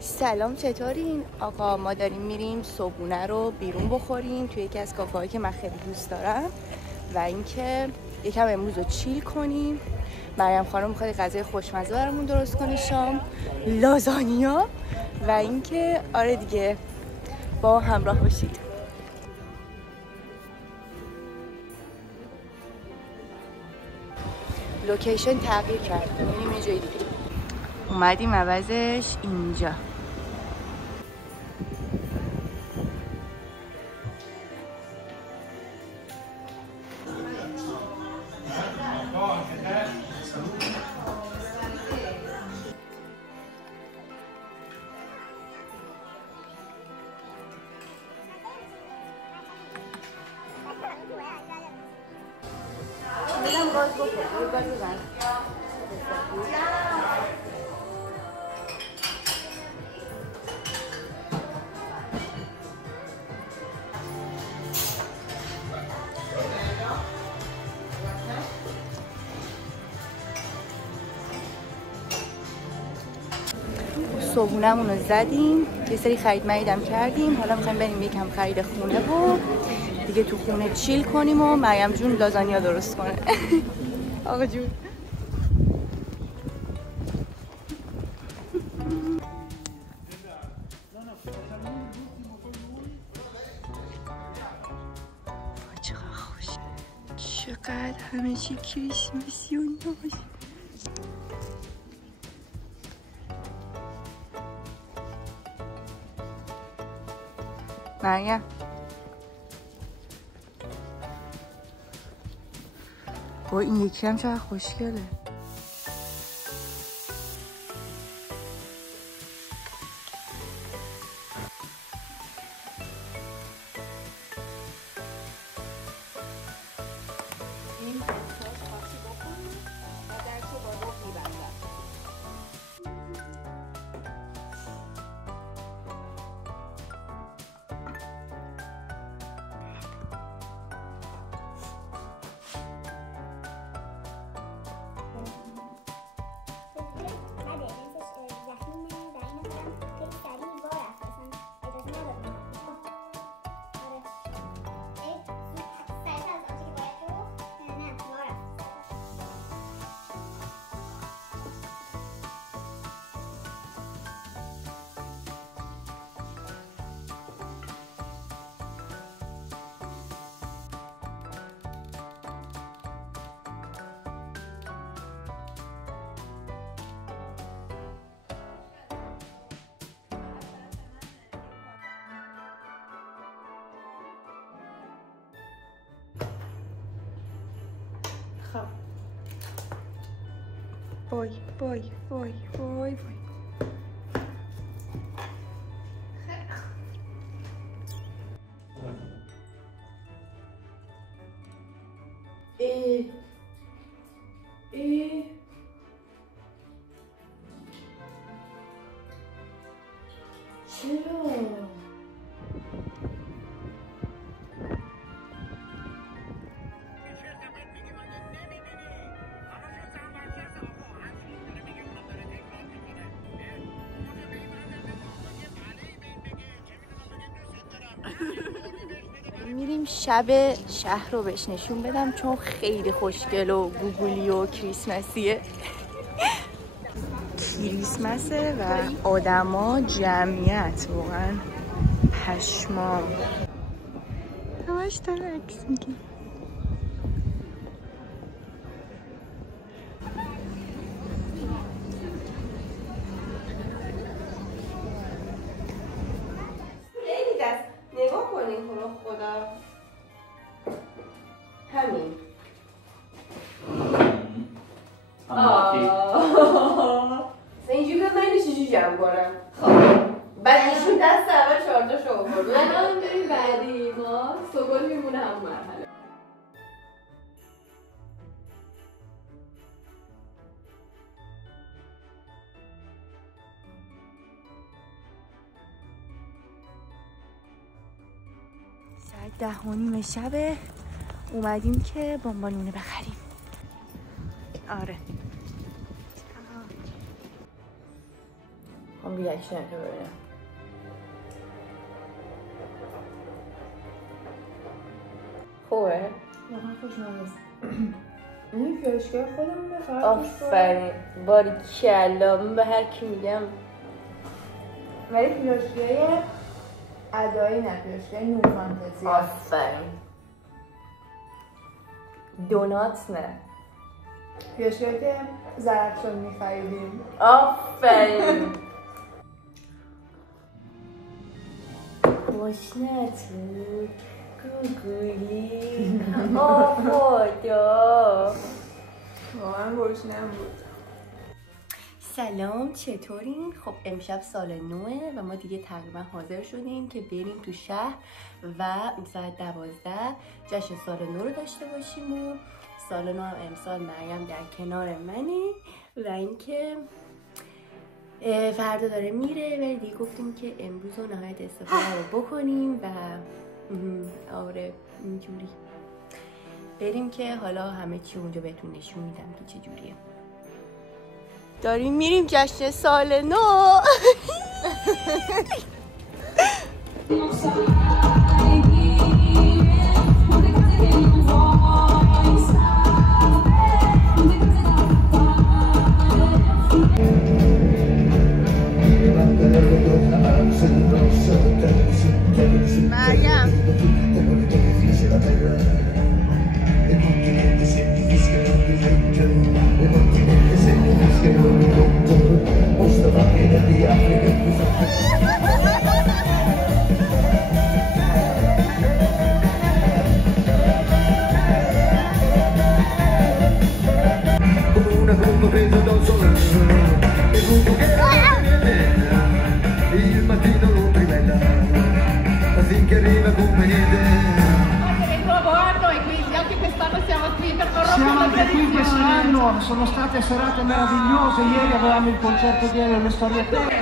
سلام، چطورین؟ آقا ما داریم میریم صبحونه رو بیرون بخوریم توی یکی از کافه‌هایی که من خیلی دوست دارم و اینکه یکم امروز رو چیل کنیم. مریم خانم میخواد غذای خوشمزه برامون درست کنه شام، لازانیا، و اینکه آره دیگه با همراه باشید. لوکیشن تغییر کرد، میریم یه جای دیگه. اومدیم عوضش اینجا. باز بخور، باز بزن. صبحونمون رو زدیم، یه سری خرید مریدم کردیم، حالا میخوایم بریم یکم خرید خونه و دیگه تو خونه چیل کنیم و مریم جون لازانیا درست کنه. آقا جون چقدر خوش، چقدر همه چی کریسمسی و ناز. مریم با این یکی هم چقدر خوشگله. وای وای وای وای وای. چرا؟ میریم شب شهر رو بهش نشون بدم چون خیلی خوشگل و گوگولی و کریسمسیه. کریسمسه و آدما جمعیت واقعا پشمام. همش داره عکس میگیره. نگاه کنین خدا همین. اینجوری بیاد من اینو چجوری جمع کنم؟ بعد ایشون دست اول 4 تا شو آورد. الان بریم بعدی ما سوگل میمونه همون مرحله. ساعت 10:30 شبه، اومدیم که بمبانونه بخریم. آره هم ریاکشن که ببینم. خوبه؟ واقعا خوشمزه است. این پیشگاه خودمونه فقط. آفرین باریکلا. من به هر کی میگم ولی پیشگاه ادایی نه، پیشگاه نو فانتزی. آفرین. دونات نه، پیشگاهی که زرفشان می‌خریدیم. آفرین. گشنتون گوگولی خدا. واقعا گشنم بود. سلام، چطورین؟ خب امشب سال نوه و ما دیگه تقریبا حاضر شدیم که بریم تو شهر و ساعت 12 جشن سال نو رو داشته باشیم و سال نو هم امسال مریم در کنار منه و اینکه فردا داره میره ولی دیگه گفتیم که امروز رو نهایت استفاده رو بکنیم و آره اینجوری بریم که حالا همه چی اونجا بهتون نشون میدم که چه جوریه. داریم میریم جشن سال نو. مریم Siamo anche qui quest'anno, sono state serate meravigliose, ieri avevamo il concerto di Elio, le storiette.